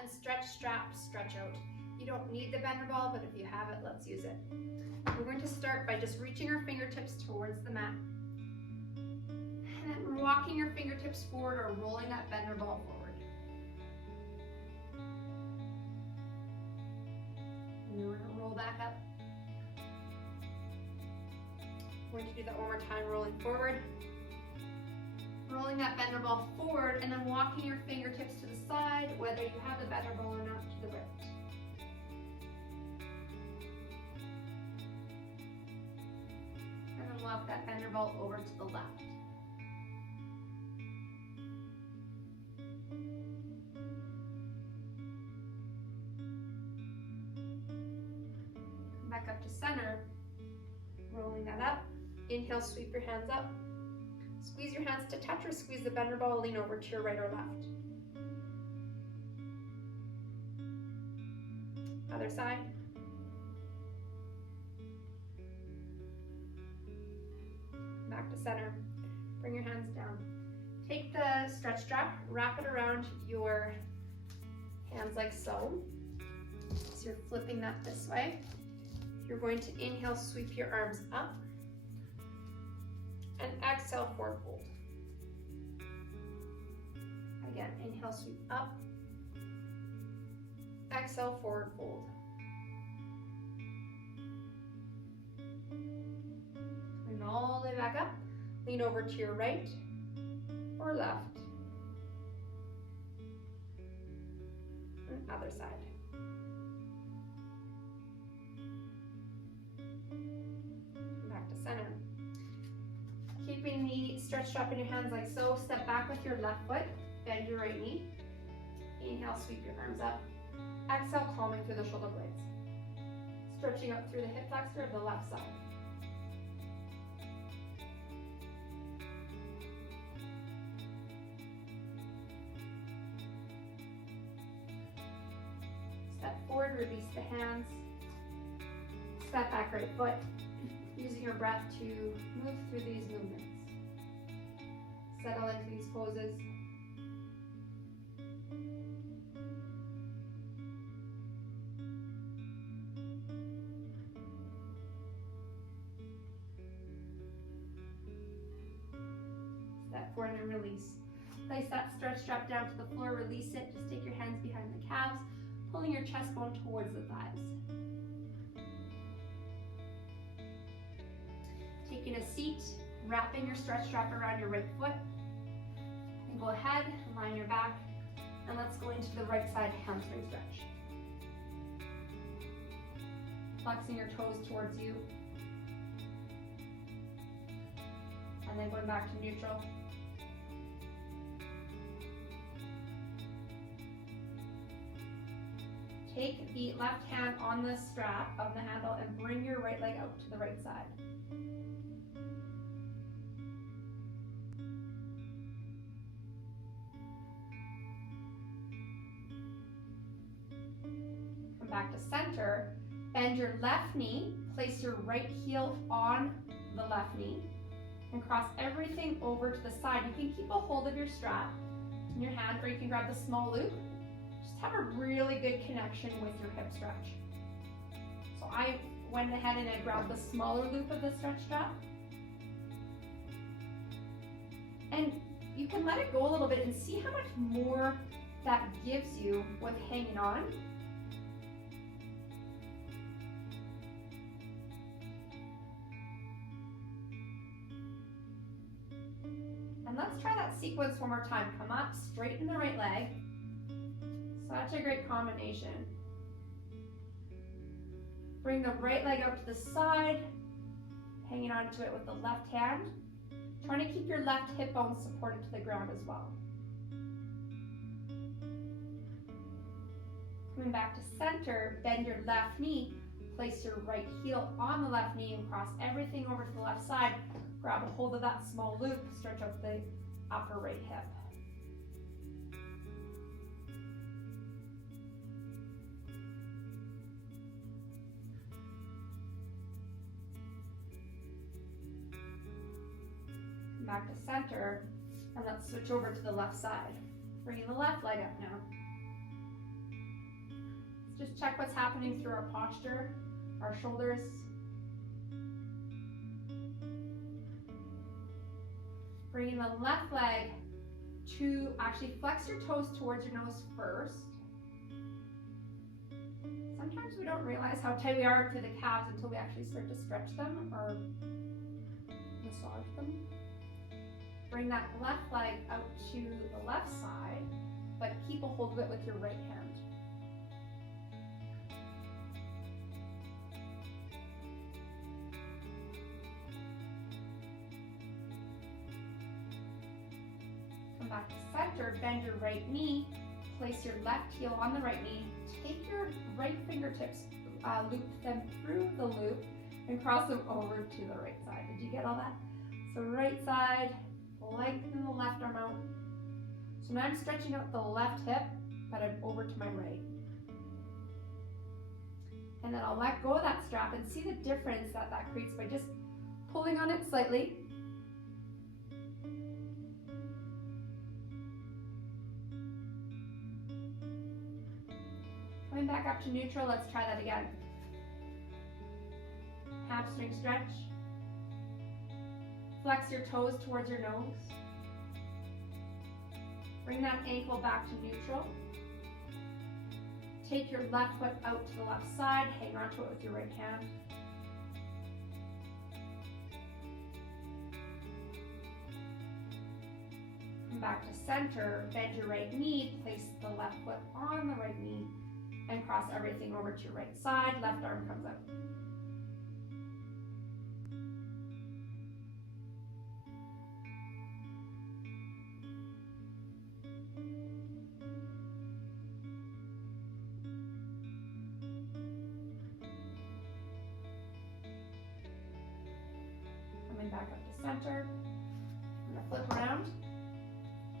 and stretch strap, stretch out. You don't need the bender ball, but if you have it, let's use it. We're going to start by just reaching our fingertips towards the mat. And then walking your fingertips forward or rolling that bender ball forward. And then we're going to roll back up. We're going to do that one more time, rolling forward. Rolling that bender ball forward and then walking your fingertips to the side, whether you have the bender ball or not, to the right. And then walk that bender ball over to the left. Come back up to center, rolling that up. Inhale, sweep your hands up. Squeeze your hands to touch or squeeze the bender ball, lean over to your right or left. Other side. Back to center. Bring your hands down. Take the stretch strap, wrap it around your hands like so. So you're flipping that this way. You're going to inhale, sweep your arms up. And exhale, forward fold. Again, inhale, sweep up. Exhale, forward fold. And all the way back up. Lean over to your right or left. And other side. Back to center. Keeping the stretch strap in your hands like so, step back with your left foot, bend your right knee. Inhale, sweep your arms up. Exhale, calming through the shoulder blades. Stretching up through the hip flexor of the left side. Step forward, release the hands. Step back, right foot. Using your breath to move through these movements. Settle into these poses. Step forward and release. Place that stretch strap down to the floor, release it. Just take your hands behind the calves, pulling your chest bone towards the thighs. Taking a seat, wrapping your stretch strap around your right foot. And go ahead, line your back, and let's go into the right side hamstring stretch. Flexing your toes towards you. And then going back to neutral. Take the left hand on the strap of the handle and bring your right leg out to the right side. Back to center, bend your left knee, place your right heel on the left knee, and cross everything over to the side. You can keep a hold of your strap in your hand, or you can grab the small loop. Just have a really good connection with your hip stretch. So I went ahead and I grabbed the smaller loop of the stretch strap. And you can let it go a little bit and see how much more that gives you with hanging on. And let's try that sequence one more time. Come up, straighten the right leg. Such a great combination. Bring the right leg up to the side, hanging onto it with the left hand. Trying to keep your left hip bone supported to the ground as well. Coming back to center, bend your left knee, place your right heel on the left knee and cross everything over to the left side. Grab a hold of that small loop, stretch out the upper right hip. Back to center, and let's switch over to the left side. Bringing the left leg up now. Just check what's happening through our posture, our shoulders. Bringing the left leg to actually flex your toes towards your nose first. Sometimes we don't realize how tight we are to the calves until we actually start to stretch them or massage them. Bring that left leg out to the left side, but keep a hold of it with your right hand. Come back to center, bend your right knee, place your left heel on the right knee, take your right fingertips, loop them through the loop, and cross them over to the right side. Did you get all that? So right side, lengthen the left arm out. So now I'm stretching out the left hip, but I'm over to my right. And then I'll let go of that strap and see the difference that that creates by just pulling on it slightly. Coming back up to neutral, let's try that again. Hamstring stretch. Flex your toes towards your nose. Bring that ankle back to neutral. Take your left foot out to the left side, hang on to it with your right hand. Come back to center, bend your right knee, place the left foot on the right knee, and cross everything over to your right side. Left arm comes up. Coming back up to center. I'm gonna flip around.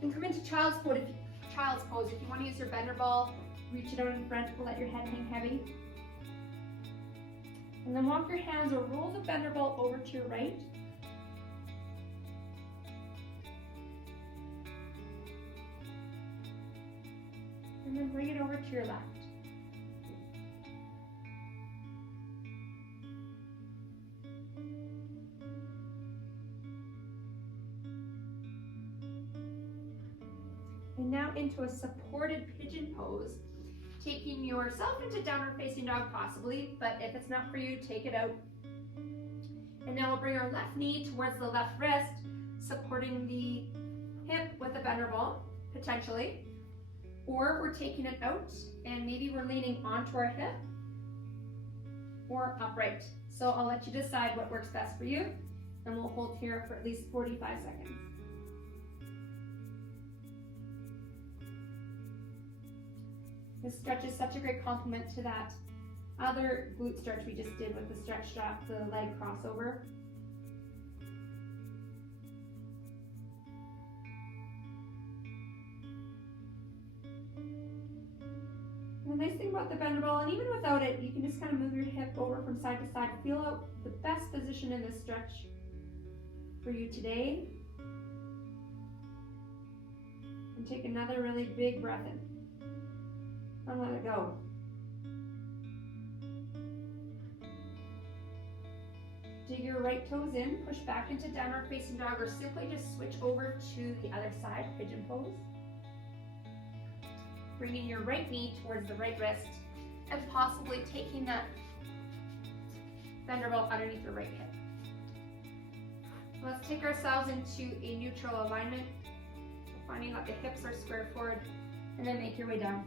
You can come into child's pose if you want to use your bender ball. Reach it out in front, let your head hang heavy. And then walk your hands or roll the bender ball over to your right. And then bring it over to your left. And now into a supported pigeon pose. Taking yourself into downward facing dog possibly, but if it's not for you, take it out. And now we'll bring our left knee towards the left wrist, supporting the hip with the bender ball, potentially. Or we're taking it out and maybe we're leaning onto our hip or upright. So I'll let you decide what works best for you, and we'll hold here for at least 45 seconds. This stretch is such a great complement to that other glute stretch we just did with the stretch strap, the leg crossover. And the nice thing about the bender ball, and even without it, you can just kind of move your hip over from side to side. Feel out the best position in this stretch for you today. And take another really big breath in. And let it go. Dig your right toes in, push back into downward facing dog, or simply just switch over to the other side, pigeon pose. Bringing your right knee towards the right wrist, and possibly taking that bender ball underneath your right hip. Let's take ourselves into a neutral alignment, finding that the hips are square forward, and then make your way down.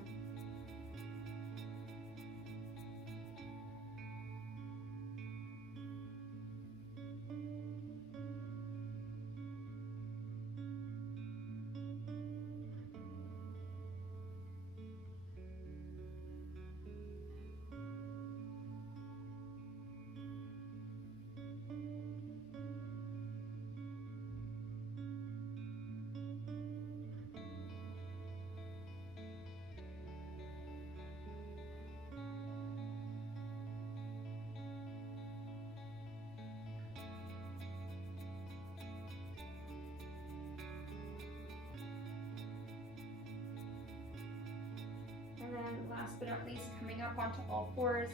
And last but not least, coming up onto all fours,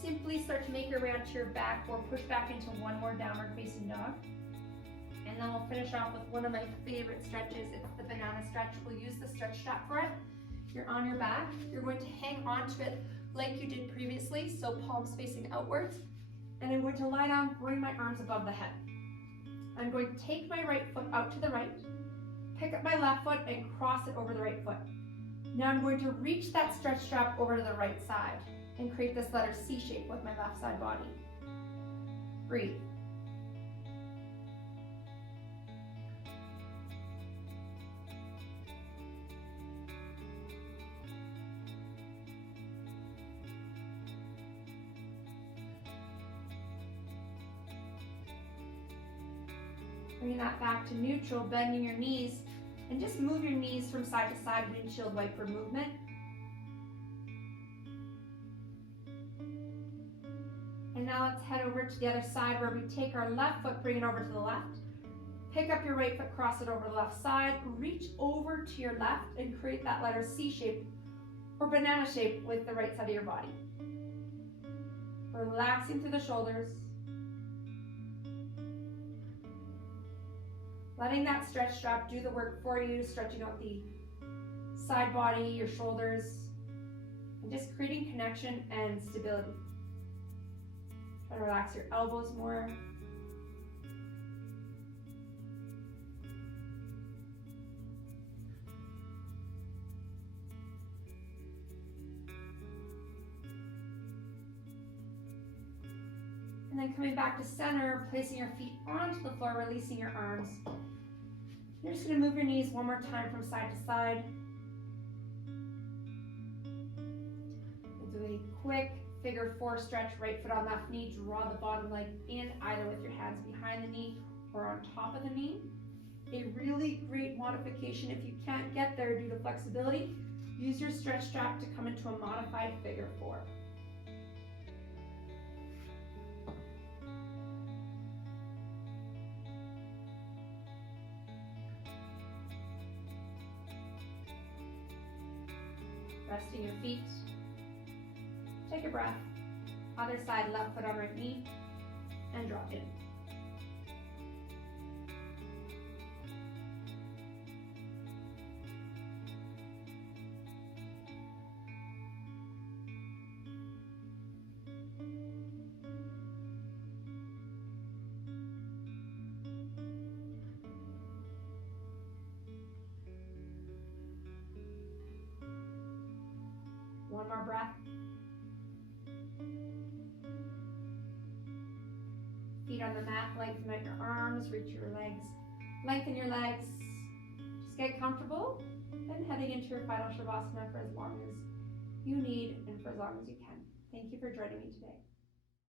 simply start to make your way onto your back or push back into one more downward facing dog. And then we'll finish off with one of my favorite stretches. It's the banana stretch. We'll use the stretch strap for it. You're on your back. You're going to hang onto it like you did previously, so palms facing outwards. And I'm going to lie down, bring my arms above the head. I'm going to take my right foot out to the right, pick up my left foot and cross it over the right foot. Now I'm going to reach that stretch strap over to the right side and create this letter C shape with my left side body. Breathe. Bringing that back to neutral, bending your knees, and just move your knees from side to side, windshield wiper movement. And now let's head over to the other side where we take our left foot, bring it over to the left. Pick up your right foot, cross it over the left side, reach over to your left and create that letter C shape or banana shape with the right side of your body. Relaxing through the shoulders. Letting that stretch strap do the work for you, stretching out the side body, your shoulders, and just creating connection and stability. Try to relax your elbows more. And then coming back to center, placing your feet onto the floor, releasing your arms. You're just going to move your knees one more time from side to side. We'll do a quick figure four stretch, right foot on left knee, draw the bottom leg in, either with your hands behind the knee or on top of the knee. A really great modification if you can't get there due to flexibility, use your stretch strap to come into a modified figure four. Resting your feet. Take a breath. Other side, left foot on right knee, and drop in. One more breath. Feet on the mat, lengthen out your arms, reach your legs, lengthen your legs. Just get comfortable and heading into your final Shavasana for as long as you need and for as long as you can. Thank you for joining me today.